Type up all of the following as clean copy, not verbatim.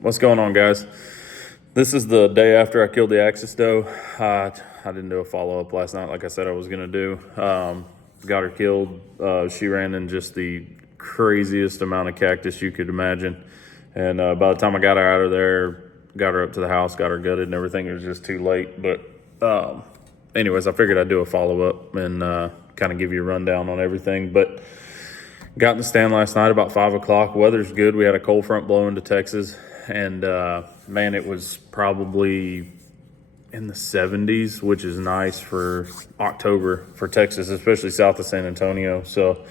What's going on, guys? This is the day after I killed the axis doe. I didn't do a follow-up last night like I said I was going to do. Got her killed. She ran in just the craziest amount of cactus you could imagine. And by the time I got her out of there, got her up to the house, got her gutted and everything, it was just too late. But anyways, I figured I'd do a follow-up and kind of give you a rundown on everything. But got in the stand last night about 5 o'clock. Weather's good. We had a cold front blow into Texas. And man, it was probably in the 70s, which is nice for October for Texas, especially south of San Antonio. So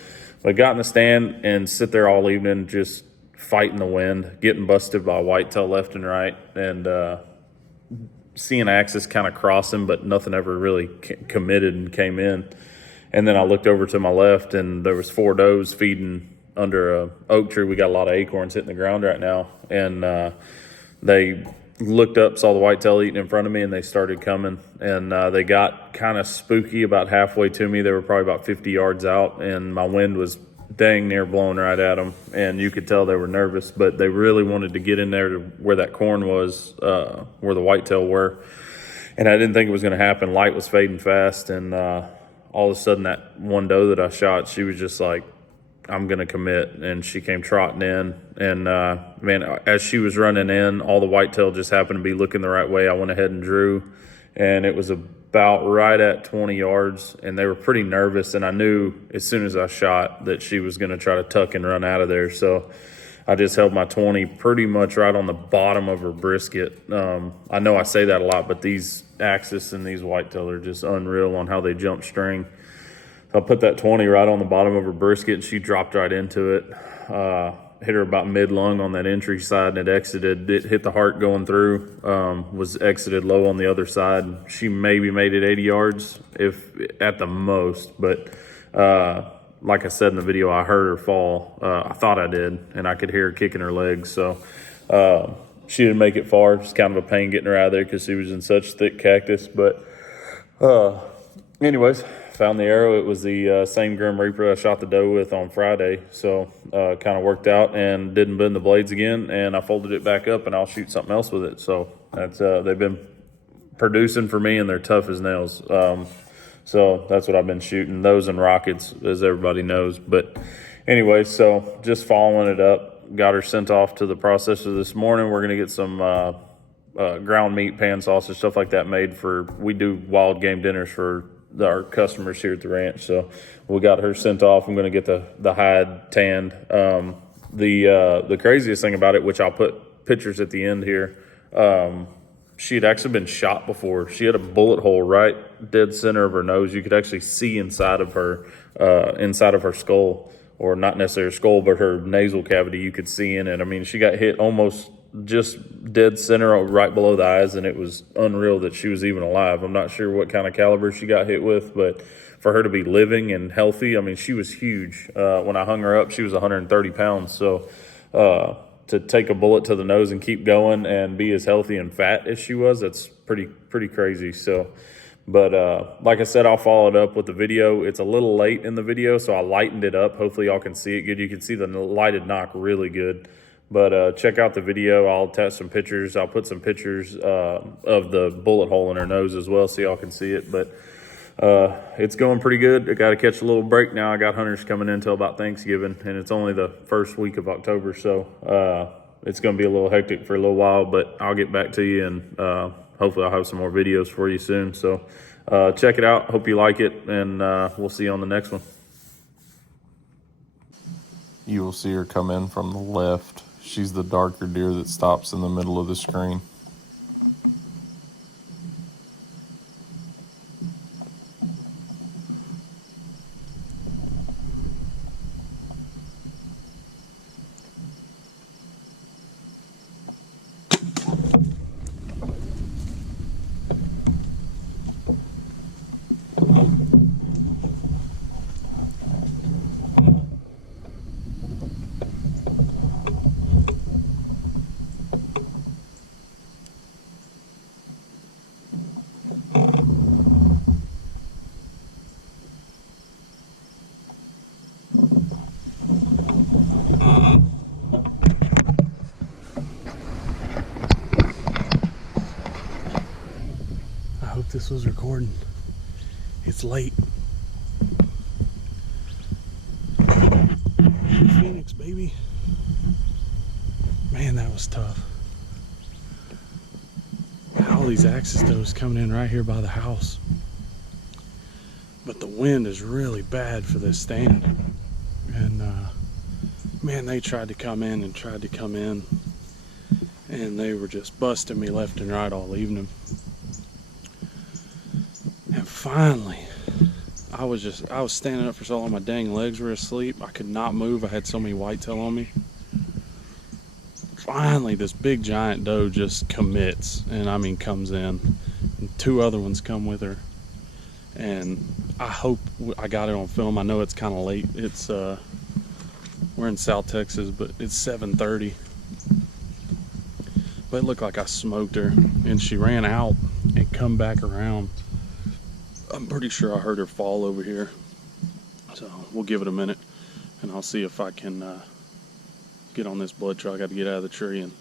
I got in the stand and sit there all evening just fighting the wind, getting busted by whitetail left and right, and seeing axis kind of crossing, but nothing ever really committed and came in. And then I looked over to my left, and there was 4 does feeding under a oak tree. We got a lot of acorns hitting the ground right now, and they looked up, saw the whitetail eating in front of me, and they started coming. And they got kind of spooky about halfway to me. They were probably about 50 yards out, and my wind was dang near blowing right at them, and you could tell they were nervous, but they really wanted to get in there to where that corn was, where the whitetail were. And I didn't think it was going to happen. Light was fading fast, and all of a sudden that one doe that I shot, she was just like, I'm going to commit. And she came trotting in. And man, as she was running in, all the whitetail just happened to be looking the right way. I went ahead and drew, and it was about right at 20 yards. And they were pretty nervous. And I knew as soon as I shot that she was going to try to tuck and run out of there. So I just held my 20 pretty much right on the bottom of her brisket. I know I say that a lot, but these axis and these whitetail are just unreal on how they jump string. So I put that 20 right on the bottom of her brisket, and she dropped right into it. Hit her about mid-lung on that entry side, and it exited. It hit the heart going through, was exited low on the other side. She maybe made it 80 yards, if at the most. But like I said in the video, I heard her fall. I thought I did, and I could hear her kicking her legs. So she didn't make it far. It's kind of a pain getting her out of there because she was in such thick cactus. But anyways, found the arrow. It was the same Grim Reaper I shot the doe with on Friday. So kind of worked out and didn't bend the blades again. And I folded it back up, and I'll shoot something else with it. So that's they've been producing for me, and they're tough as nails. So that's what I've been shooting. Those and rockets, as everybody knows. But anyway, so just following it up. Got her sent off to the processor this morning. We're going to get some ground meat, pan sausage, stuff like that made for, we do wild game dinners for our customers here at the ranch. So we got her sent off. I'm going to get the hide tanned. The craziest thing about it, which I'll put pictures at the end here, she had actually been shot before. She had a bullet hole right dead center of her nose. You could actually see inside of her skull, or not necessarily her skull, but her nasal cavity. You could see in it. I mean, she got hit almost just dead center right below the eyes, and it was unreal that she was even alive. I'm not sure what kind of caliber she got hit with, but for her to be living and healthy, I mean, she was huge. When I hung her up, she was 130 pounds. So to take a bullet to the nose and keep going and be as healthy and fat as she was, that's pretty crazy. So, but like I said, I'll follow it up with the video. It's a little late in the video, so I lightened it up. Hopefully y'all can see it good. You can see the lighted knock really good. But check out the video. I'll attach some pictures. I'll put some pictures of the bullet hole in her nose as well, so y'all can see it. But it's going pretty good. I got to catch a little break now. I got hunters coming in until about Thanksgiving, and it's only the first week of October, so it's going to be a little hectic for a little while. But I'll get back to you, and hopefully I'll have some more videos for you soon. So check it out. Hope you like it, and we'll see you on the next one. You will see her come in from the left. She's the darker deer that stops in the middle of the screen. fuck this was recording. It's late. Phoenix, baby. Man, that was tough. Got all these axis does coming in right here by the house. But the wind is really bad for this stand. And man, they tried to come in and tried to come in. And they were just busting me left and right all evening. And finally, I was standing up for so long, my dang legs were asleep. I could not move. I had so many whitetail on me. Finally, this big giant doe just commits, and I mean comes in. And two other ones come with her. And I hope I got it on film. I know it's kind of late. It's we're in South Texas, but it's 7:30. But it looked like I smoked her, and she ran out and come back around. I'm pretty sure I heard her fall over here. So we'll give it a minute, and I'll see if I can get on this blood trail. I got to get out of the tree, and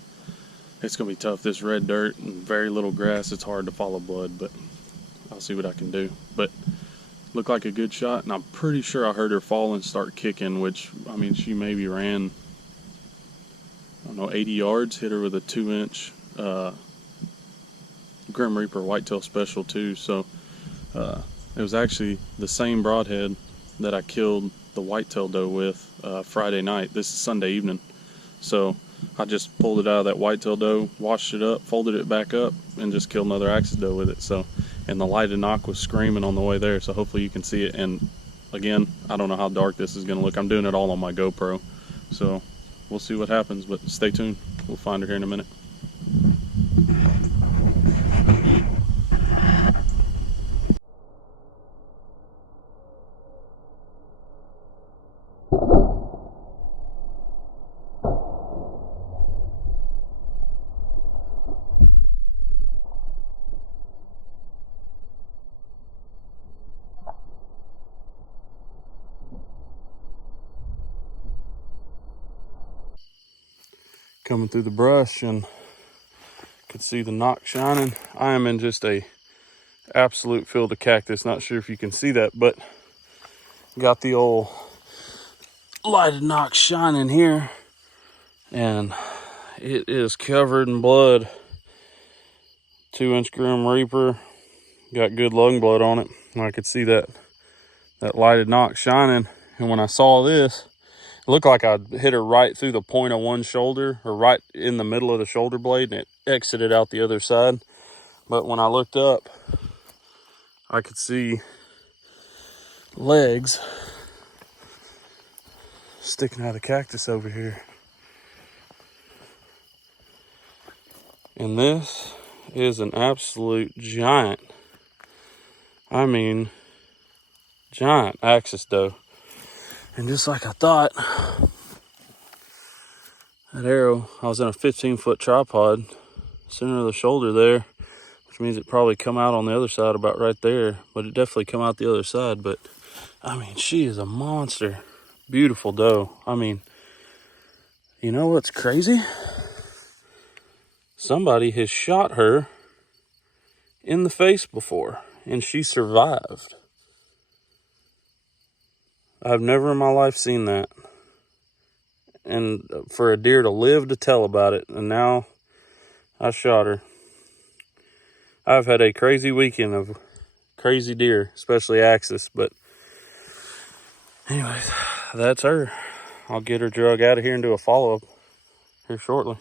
it's gonna be tough. This red dirt and very little grass, it's hard to follow blood, but I'll see what I can do. But looked like a good shot, and I'm pretty sure I heard her fall and start kicking, which, I mean, she maybe ran, I don't know, 80 yards, hit her with a 2-inch Grim Reaper whitetail special too. So it was actually the same broadhead that I killed the whitetail doe with Friday night. This is Sunday evening. So I just pulled it out of that whitetail doe, washed it up, folded it back up, and just killed another axis doe with it. So, and the lighted knock was screaming on the way there, so hopefully you can see it. And again, I don't know how dark this is gonna look. I'm doing it all on my GoPro, so we'll see what happens, but stay tuned. We'll find her here in a minute. Coming through the brush and could see the knock shining. I am in just a absolute field of cactus. Not sure if you can see that, but got the old lighted knock shining here, and it is covered in blood. 2-inch Grim Reaper, got good lung blood on it. I could see that lighted knock shining, and when I saw this, it looked like I hit her right through the point of one shoulder, or right in the middle of the shoulder blade, and it exited out the other side. But when I looked up, I could see legs sticking out of cactus over here. And this is an absolute giant. I mean, giant axis doe. And just like I thought, that arrow, I was in a 15-foot tripod, center of the shoulder there, which means it probably come out on the other side about right there, but it definitely come out the other side. But I mean, she is a monster. Beautiful doe. I mean, you know what's crazy? Somebody has shot her in the face before, and she survived. I've never in my life seen that. And for a deer to live to tell about it, and now I shot her. I've had a crazy weekend of crazy deer, especially axis, but anyways, that's her. I'll get her drug out of here and do a follow-up here shortly.